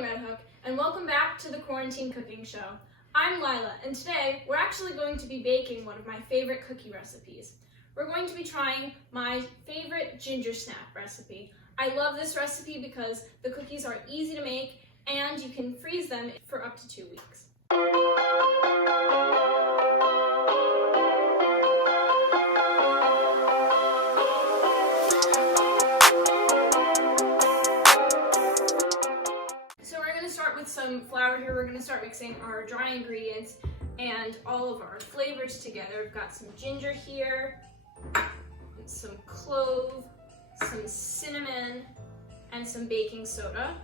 morning, Red Hook, and welcome back to the Quarantine Cooking Show. I'm Lila, and today we're actually going to be baking one of my favorite cookie recipes. We're going to be trying my favorite Gingersnap recipe. I love this recipe because the cookies are easy to make and you can freeze them for up to 2 weeks. With some flour here, we're going to start mixing our dry ingredients and all of our flavors together. We've got some ginger here, some clove, some cinnamon, and some baking soda.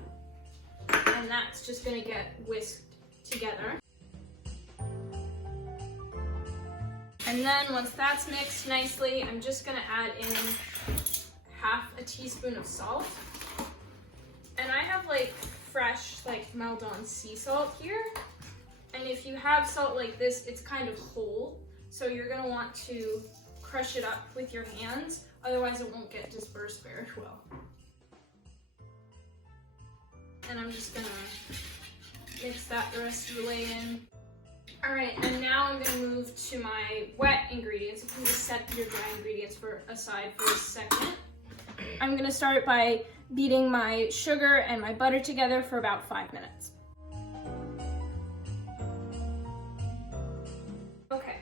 And that's just going to get whisked together. And then once that's mixed nicely, I'm just going to add in half a teaspoon of salt. And I have fresh Maldon sea salt here, and if you have salt like this, it's kind of whole, so you're going to want to crush it up with your hands, otherwise it won't get dispersed very well. And I'm just going to mix that the rest of the way in. Alright, and now I'm going to move to my wet ingredients. You can just set your dry ingredients aside for a second. I'm going to start by beating my sugar and my butter together for about 5 minutes. Okay,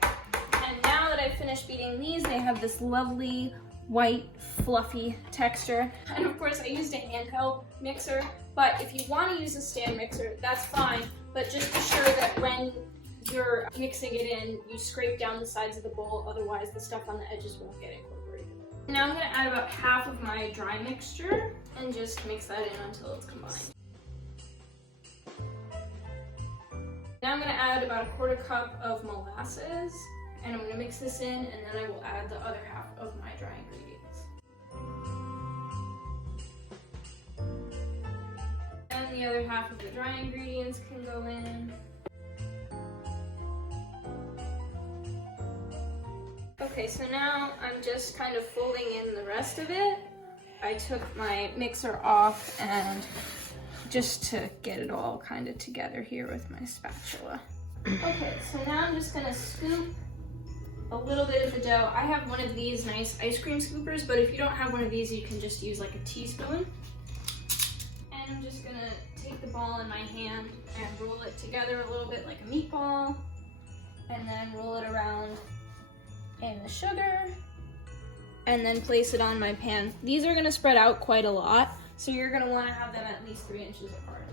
and now that I've finished beating these, they have this lovely white fluffy texture. And of course I used a handheld mixer, but if you want to use a stand mixer, that's fine, but just be sure that when you're mixing it in, you scrape down the sides of the bowl, otherwise the stuff on the edges won't get incorporated. Now I'm going to add about half of my dry mixture and just mix that in until it's combined. Now I'm going to add about a 1/4 cup of molasses, and I'm going to mix this in, and then I will add the other half of my dry ingredients. And the other half of the dry ingredients can go in. Okay, so now I'm just kind of folding in the rest of it. I took my mixer off and just to get it all kind of together here with my spatula. Okay, so now I'm just gonna scoop a little bit of the dough. I have one of these nice ice cream scoopers, but if you don't have one of these, you can just use a teaspoon. And I'm just gonna take the ball in my hand and roll it together a little bit like a meatball, and then roll it around in the sugar, and then place it on my pan. These are going to spread out quite a lot, so you're going to want to have them at least 3 inches apart.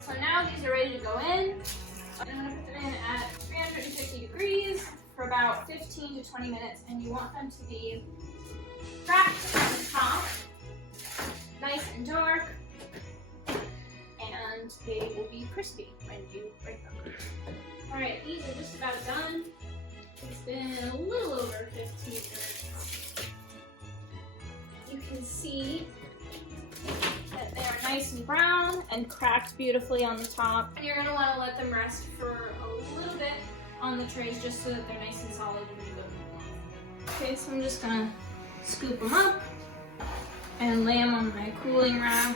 So now these are ready to go in. I'm going to put them in at 350 degrees for about 15 to 20 minutes, and you want them to be cracked on the top, nice and dark, and they will be crispy when you break them. Alright, these are just about done. It's been a little over 15 minutes. You can see that they are nice and brown and cracked beautifully on the top, and you're going to want to let them rest for a little bit on the trays just so that they're nice and solid when you go to them. Okay, so I'm just gonna scoop them up and lay them on my cooling rack.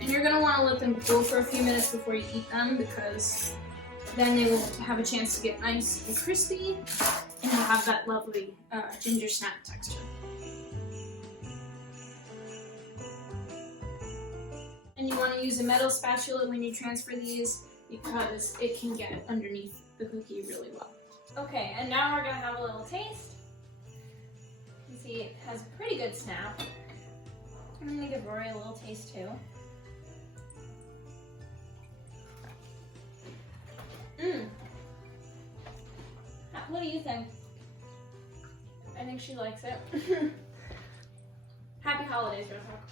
And you're gonna want to let them cool for a few minutes before you eat them, because then they will have a chance to get nice and crispy, and you'll have that lovely ginger snap texture. And you want to use a metal spatula when you transfer these, because it can get underneath the cookie really well. Okay, and now we're gonna have a little taste. You can see it has a pretty good snap. I'm gonna give Rory a little taste too. What do you think? I think she likes it. Happy holidays, Red Hook.